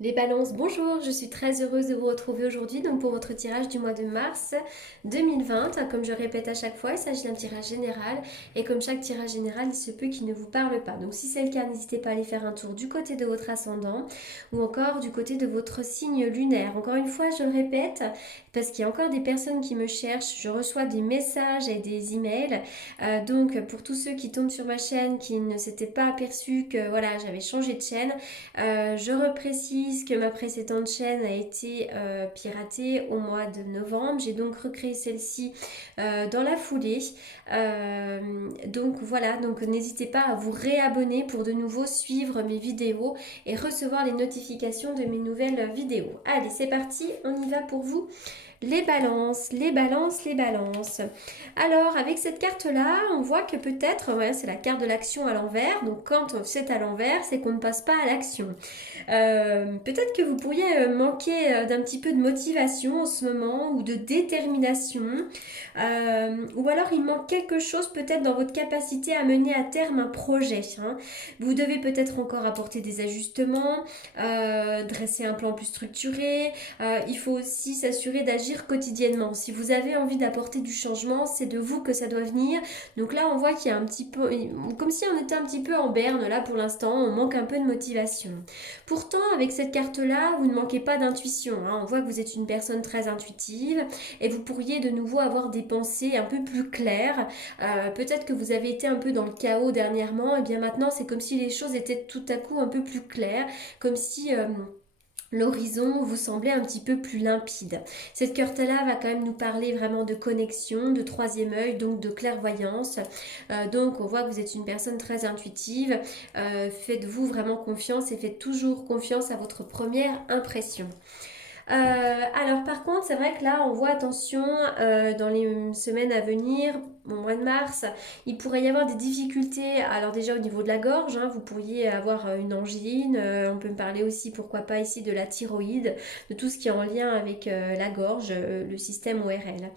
Les balances, bonjour, je suis très heureuse de vous retrouver aujourd'hui donc pour votre tirage du mois de mars 2020. Comme je répète à chaque fois, il s'agit d'un tirage général et comme chaque tirage général, il se peut qu'il ne vous parle pas. Donc si c'est le cas, n'hésitez pas à aller faire un tour du côté de votre ascendant ou encore du côté de votre signe lunaire. Encore une fois, je le répète parce qu'il y a encore des personnes qui me cherchent, je reçois des messages et des emails. Donc pour tous ceux qui tombent sur ma chaîne, qui ne s'étaient pas aperçus que voilà, j'avais changé de chaîne, je reprécise que ma précédente chaîne a été piratée au mois de novembre. J'ai donc recréé celle-ci dans la foulée. Donc voilà, donc n'hésitez pas à vous réabonner pour de nouveau suivre mes vidéos et recevoir les notifications de mes nouvelles vidéos. Allez, c'est parti, on y va pour vous. Les balances, les balances, les balances. Alors, avec cette carte-là, on voit que peut-être, ouais, c'est la carte de l'action à l'envers. Donc, quand c'est à l'envers, c'est qu'on ne passe pas à l'action. Peut-être que vous pourriez manquer d'un petit peu de motivation en ce moment ou de détermination. Ou alors, il manque quelque chose peut-être dans votre capacité à mener à terme un projet, hein. Vous devez peut-être encore apporter des ajustements, dresser un plan plus structuré. Il faut aussi s'assurer d'agir quotidiennement. Si vous avez envie d'apporter du changement, c'est de vous que ça doit venir. Donc là, on voit qu'il y a un petit peu, comme si on était un petit peu en berne là pour l'instant, on manque un peu de motivation. Pourtant, avec cette carte-là, vous ne manquez pas d'intuition, hein. On voit que vous êtes une personne très intuitive et vous pourriez de nouveau avoir des pensées un peu plus claires. Peut-être que vous avez été un peu dans le chaos dernièrement, et bien maintenant, c'est comme si les choses étaient tout à coup un peu plus claires, comme si l'horizon vous semblait un petit peu plus limpide. Cette carte-là va quand même nous parler vraiment de connexion, de troisième œil, donc de clairvoyance. Donc on voit que vous êtes une personne très intuitive. Faites-vous vraiment confiance et faites toujours confiance à votre première impression. Alors par contre, c'est vrai que là, on voit attention dans les semaines à venir, au mois de mars, il pourrait y avoir des difficultés. Alors déjà au niveau de la gorge, hein, vous pourriez avoir une angine. On peut me parler aussi, pourquoi pas ici, de la thyroïde, de tout ce qui est en lien avec la gorge, le système ORL.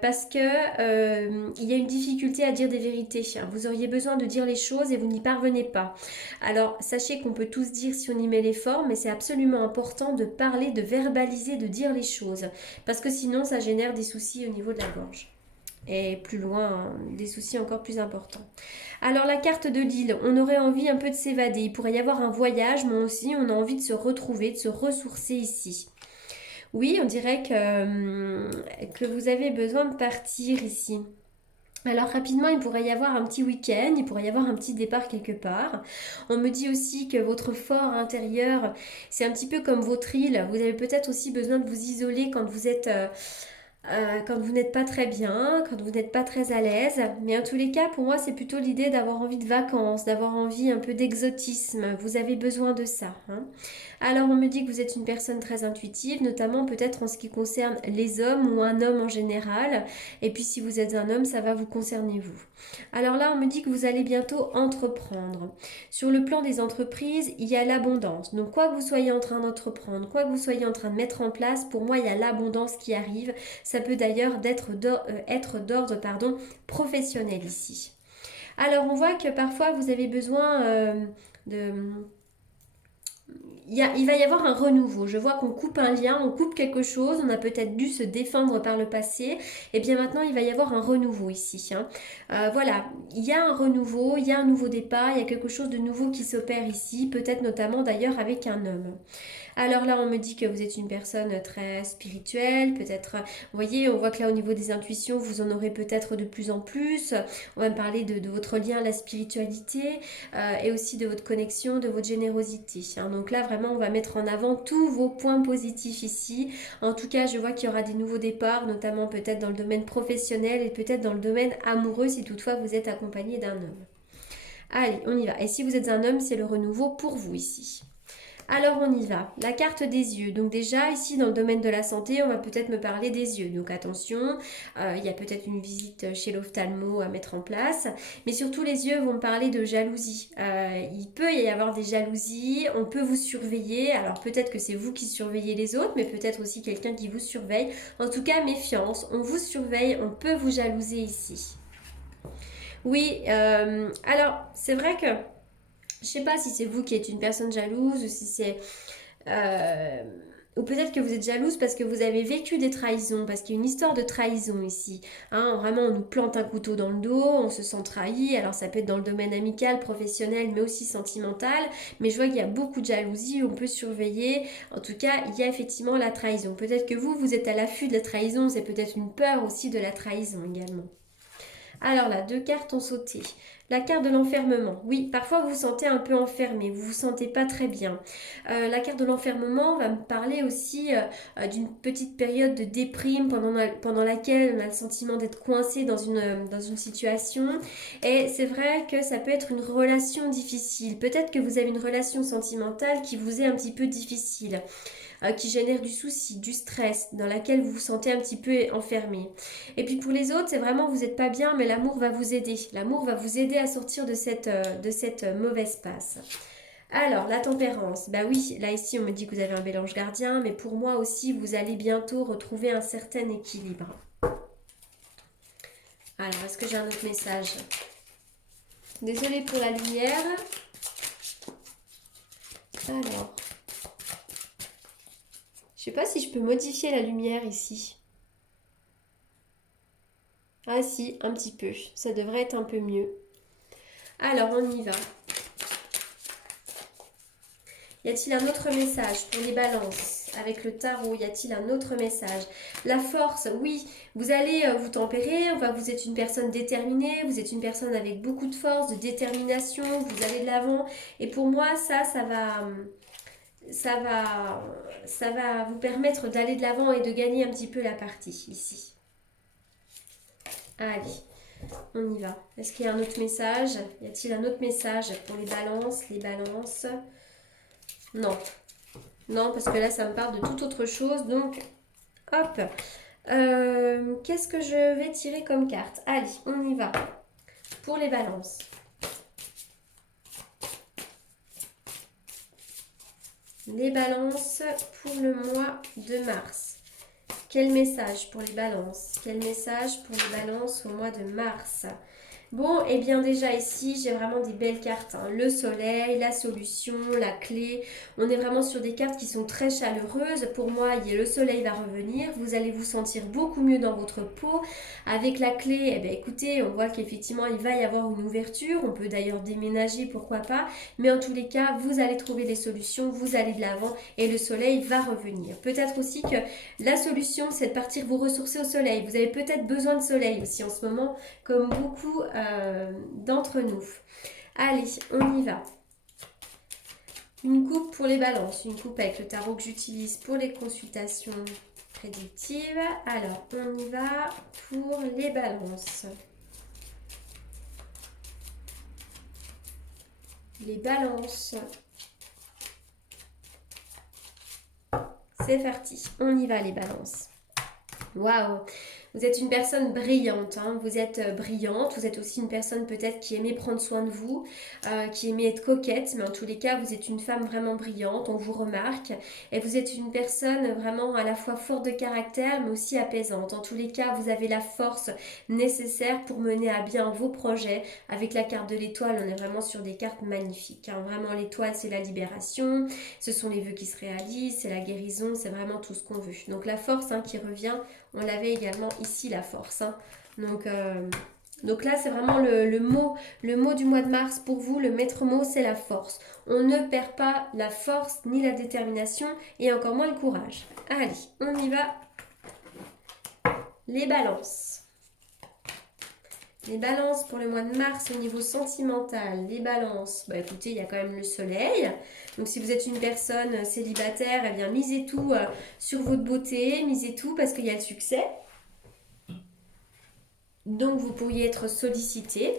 Parce que il y a une difficulté à dire des vérités. Vous auriez besoin de dire les choses et vous n'y parvenez pas. Alors, sachez qu'on peut tous dire si on y met l'effort, mais c'est absolument important de parler, de verbaliser, de dire les choses. Parce que sinon, ça génère des soucis au niveau de la gorge. Et plus loin, hein, des soucis encore plus importants. Alors, la carte de l'île, on aurait envie un peu de s'évader. Il pourrait y avoir un voyage, mais aussi on a envie de se retrouver, de se ressourcer ici. Oui, on dirait que vous avez besoin de partir ici. Alors rapidement, il pourrait y avoir un petit week-end, il pourrait y avoir un petit départ quelque part. On me dit aussi que votre fort intérieur, c'est un petit peu comme votre île. Vous avez peut-être aussi besoin de vous isoler quand vous êtes quand vous n'êtes pas très bien, quand vous n'êtes pas très à l'aise. Mais en tous les cas, pour moi, c'est plutôt l'idée d'avoir envie de vacances, d'avoir envie un peu d'exotisme. Vous avez besoin de ça, hein. Alors, on me dit que vous êtes une personne très intuitive, notamment peut-être en ce qui concerne les hommes ou un homme en général. Et puis, si vous êtes un homme, ça va vous concerner vous. Alors là, on me dit que vous allez bientôt entreprendre. Sur le plan des entreprises, il y a l'abondance. Donc, quoi que vous soyez en train d'entreprendre, quoi que vous soyez en train de mettre en place, pour moi, il y a l'abondance qui arrive. Ça peut d'ailleurs être d'ordre professionnel ici. Alors, on voit que parfois, vous avez besoin de il va y avoir un renouveau. Je vois qu'on coupe un lien, on coupe quelque chose, on a peut-être dû se défendre par le passé, et bien maintenant il va y avoir un renouveau ici, hein. Voilà, il y a un renouveau, il y a un nouveau départ, il y a quelque chose de nouveau qui s'opère ici, peut-être notamment d'ailleurs avec un homme. Alors là, on me dit que vous êtes une personne très spirituelle, peut-être, vous voyez, on voit que là, au niveau des intuitions, vous en aurez peut-être de plus en plus. On va me parler de votre lien à la spiritualité et aussi de votre connexion, de votre générosité, hein. Donc là, vraiment, on va mettre en avant tous vos points positifs ici. En tout cas, je vois qu'il y aura des nouveaux départs, notamment peut-être dans le domaine professionnel et peut-être dans le domaine amoureux, si toutefois vous êtes accompagné d'un homme. Allez, on y va. Et si vous êtes un homme, c'est le renouveau pour vous ici. Alors on y va. La carte des yeux. Donc déjà ici dans le domaine de la santé, on va peut-être me parler des yeux. Donc attention, il y a peut-être une visite chez l'ophtalmo à mettre en place. Mais surtout les yeux vont me parler de jalousie. Il peut y avoir des jalousies, on peut vous surveiller. Alors peut-être que c'est vous qui surveillez les autres, mais peut-être aussi quelqu'un qui vous surveille. En tout cas, méfiance, on vous surveille, on peut vous jalouser ici. Oui, alors c'est vrai que je sais pas si c'est vous qui êtes une personne jalouse ou si c'est Euh, ou peut-être que vous êtes jalouse parce que vous avez vécu des trahisons, parce qu'il y a une histoire de trahison ici. Hein, vraiment, on nous plante un couteau dans le dos, on se sent trahi. Alors ça peut être dans le domaine amical, professionnel, mais aussi sentimental. Mais je vois qu'il y a beaucoup de jalousie, on peut surveiller. En tout cas, il y a effectivement la trahison. Peut-être que vous, vous êtes à l'affût de la trahison, c'est peut-être une peur aussi de la trahison également. Alors là, deux cartes ont sauté. La carte de l'enfermement. Oui, parfois vous vous sentez un peu enfermé, vous vous sentez pas très bien. La carte de l'enfermement va me parler aussi d'une petite période de déprime pendant laquelle on a le sentiment d'être coincé dans une situation. Et c'est vrai que ça peut être une relation difficile. Peut-être que vous avez une relation sentimentale qui vous est un petit peu difficile, qui génère du souci, du stress, dans laquelle vous vous sentez un petit peu enfermé. Et puis pour les autres, c'est vraiment vous n'êtes pas bien, mais l'amour va vous aider. L'amour va vous aider à sortir de cette mauvaise passe. Alors, la tempérance. Bah oui, là ici on me dit que vous avez un bel ange gardien, mais pour moi aussi, vous allez bientôt retrouver un certain équilibre. Alors, est-ce que j'ai un autre message? Désolée pour la lumière. Alors, je sais pas si je peux modifier la lumière ici. Ah si, un petit peu. Ça devrait être un peu mieux. Alors, on y va. Y a-t-il un autre message pour les balances avec le tarot? Y a-t-il un autre message? La force, oui, vous allez vous tempérer, enfin, vous êtes une personne déterminée, vous êtes une personne avec beaucoup de force, de détermination, vous allez de l'avant. Et pour moi, ça va, ça va vous permettre d'aller de l'avant et de gagner un petit peu la partie ici. Allez, on y va. Est-ce qu'il y a un autre message? Y a-t-il un autre message pour les balances? Les balances? Non. Non, parce que là, ça me parle de toute autre chose. Donc, hop. Qu'est-ce que je vais tirer comme carte? Allez, on y va. Pour les balances. Les balances pour le mois de mars. Quel message pour les balances? Quel message pour les balances au mois de mars? Bon, et bien déjà ici, j'ai vraiment des belles cartes, hein. Le soleil, la solution, la clé. On est vraiment sur des cartes qui sont très chaleureuses. Pour moi, le soleil va revenir. Vous allez vous sentir beaucoup mieux dans votre peau. Avec la clé, eh bien, écoutez, on voit qu'effectivement, il va y avoir une ouverture. On peut d'ailleurs déménager, pourquoi pas. Mais en tous les cas, vous allez trouver des solutions, vous allez de l'avant et le soleil va revenir. Peut-être aussi que la solution, c'est de partir vous ressourcer au soleil. Vous avez peut-être besoin de soleil aussi en ce moment, comme beaucoup d'entre nous. Allez, on y va. Une coupe pour les balances, une coupe avec le tarot que j'utilise pour les consultations prédictives. Alors, on y va pour les balances. Les balances. C'est parti, on y va les balances. Waouh! Vous êtes une personne brillante, hein. Vous êtes brillante, vous êtes aussi une personne peut-être qui aimait prendre soin de vous, qui aimait être coquette, mais en tous les cas, vous êtes une femme vraiment brillante, on vous remarque, et vous êtes une personne vraiment à la fois forte de caractère, mais aussi apaisante. En tous les cas, vous avez la force nécessaire pour mener à bien vos projets. Avec la carte de l'étoile, on est vraiment sur des cartes magnifiques, hein. Vraiment, l'étoile, c'est la libération, ce sont les vœux qui se réalisent, c'est la guérison, c'est vraiment tout ce qu'on veut. Donc la force, hein, qui revient, on l'avait également ici, la force, hein. Donc là, c'est vraiment le mot du mois de mars pour vous. Le maître mot, c'est la force. On ne perd pas la force ni la détermination et encore moins le courage. Allez, on y va. Les balances. Les balances pour le mois de mars au niveau sentimental. Les balances, bah écoutez, il y a quand même le soleil. Donc si vous êtes une personne célibataire, eh bien misez tout sur votre beauté, misez tout parce qu'il y a le succès. Donc vous pourriez être sollicité.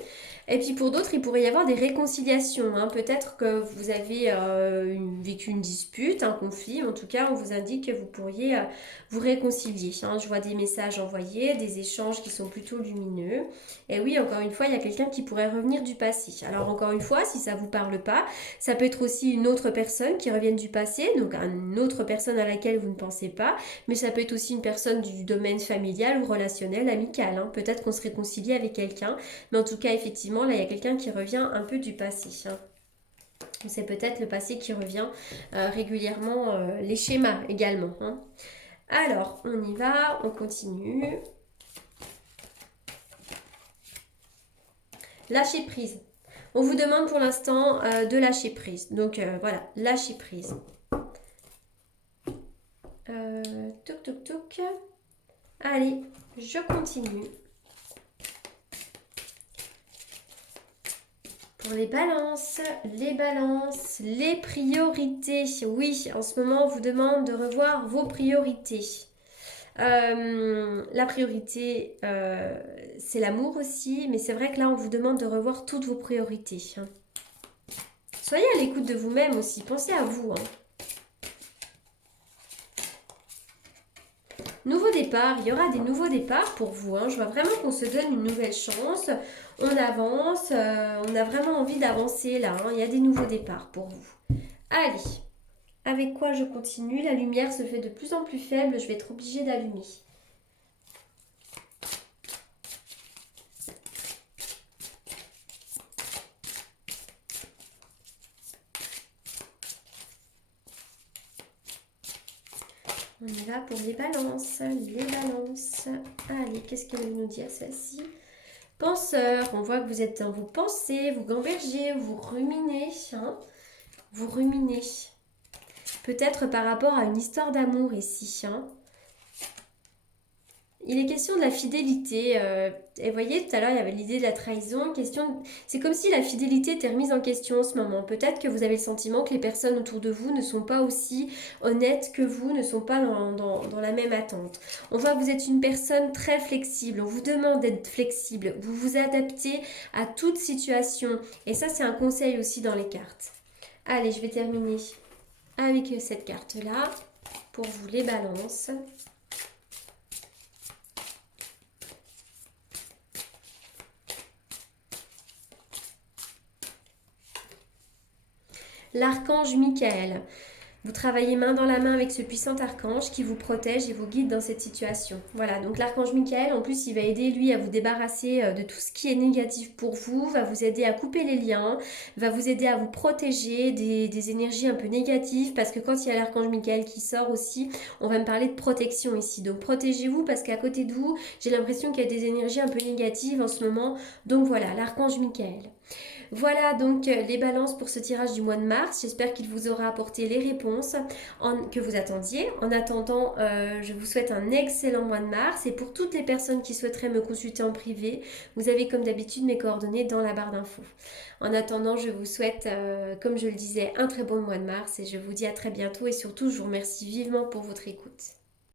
Et puis pour d'autres, il pourrait y avoir des réconciliations, hein. Peut-être que vous avez vécu une dispute, un conflit. En tout cas, on vous indique que vous pourriez vous réconcilier, hein. Je vois des messages envoyés, des échanges qui sont plutôt lumineux. Et oui, encore une fois, il y a quelqu'un qui pourrait revenir du passé. Alors encore une fois, si ça ne vous parle pas, ça peut être aussi une autre personne qui revienne du passé, donc une autre personne à laquelle vous ne pensez pas. Mais ça peut être aussi une personne du domaine familial ou relationnel, amical, hein. Peut-être qu'on se réconcilie avec quelqu'un. Mais en tout cas, effectivement, là, il y a quelqu'un qui revient un peu du passé, hein. C'est peut-être le passé qui revient régulièrement, les schémas également. Hein. Alors, on y va, on continue. Lâcher prise. On vous demande pour l'instant de lâcher prise. Donc voilà, lâcher prise. Toc toc toc. Allez, je continue. Pour les balances, les priorités. Oui, en ce moment, on vous demande de revoir vos priorités. La priorité, c'est l'amour aussi, mais c'est vrai que là, on vous demande de revoir toutes vos priorités. Hein. Soyez à l'écoute de vous-même aussi, pensez à vous. Hein. Nouveau départ, il y aura des nouveaux départs pour vous. Hein. Je vois vraiment qu'on se donne une nouvelle chance. On avance, on a vraiment envie d'avancer là. Hein. Il y a des nouveaux départs pour vous. Allez, avec quoi je continue? La lumière se fait de plus en plus faible, je vais être obligée d'allumer. On y va pour les balances. Allez, qu'est-ce qu'elle nous dit à celle-ci? Penseur, on voit que vous êtes dans vos pensées, vous gambergez, vous ruminez. Hein, vous ruminez. Peut-être par rapport à une histoire d'amour ici. Hein. Il est question de la fidélité. Et vous voyez, tout à l'heure, il y avait l'idée de la trahison. C'est comme si la fidélité était remise en question en ce moment. Peut-être que vous avez le sentiment que les personnes autour de vous ne sont pas aussi honnêtes que vous, ne sont pas dans la même attente. On voit que vous êtes une personne très flexible. On vous demande d'être flexible. Vous vous adaptez à toute situation. Et ça, c'est un conseil aussi dans les cartes. Allez, je vais terminer avec cette carte-là pour vous les balances. L'archange Michael. Vous travaillez main dans la main avec ce puissant archange qui vous protège et vous guide dans cette situation. Voilà, donc l'archange Michael, en plus, il va aider lui à vous débarrasser de tout ce qui est négatif pour vous, va vous aider à couper les liens, va vous aider à vous protéger des énergies un peu négatives, parce que quand il y a l'archange Michael qui sort aussi, on va me parler de protection ici. Donc protégez-vous parce qu'à côté de vous, j'ai l'impression qu'il y a des énergies un peu négatives en ce moment. Donc voilà, l'archange Michael. Voilà donc les balances pour ce tirage du mois de mars. J'espère qu'il vous aura apporté les réponses que vous attendiez. En attendant, je vous souhaite un excellent mois de mars. Et pour toutes les personnes qui souhaiteraient me consulter en privé, vous avez comme d'habitude mes coordonnées dans la barre d'infos. En attendant, je vous souhaite, comme je le disais, un très bon mois de mars. Et je vous dis à très bientôt. Et surtout, je vous remercie vivement pour votre écoute.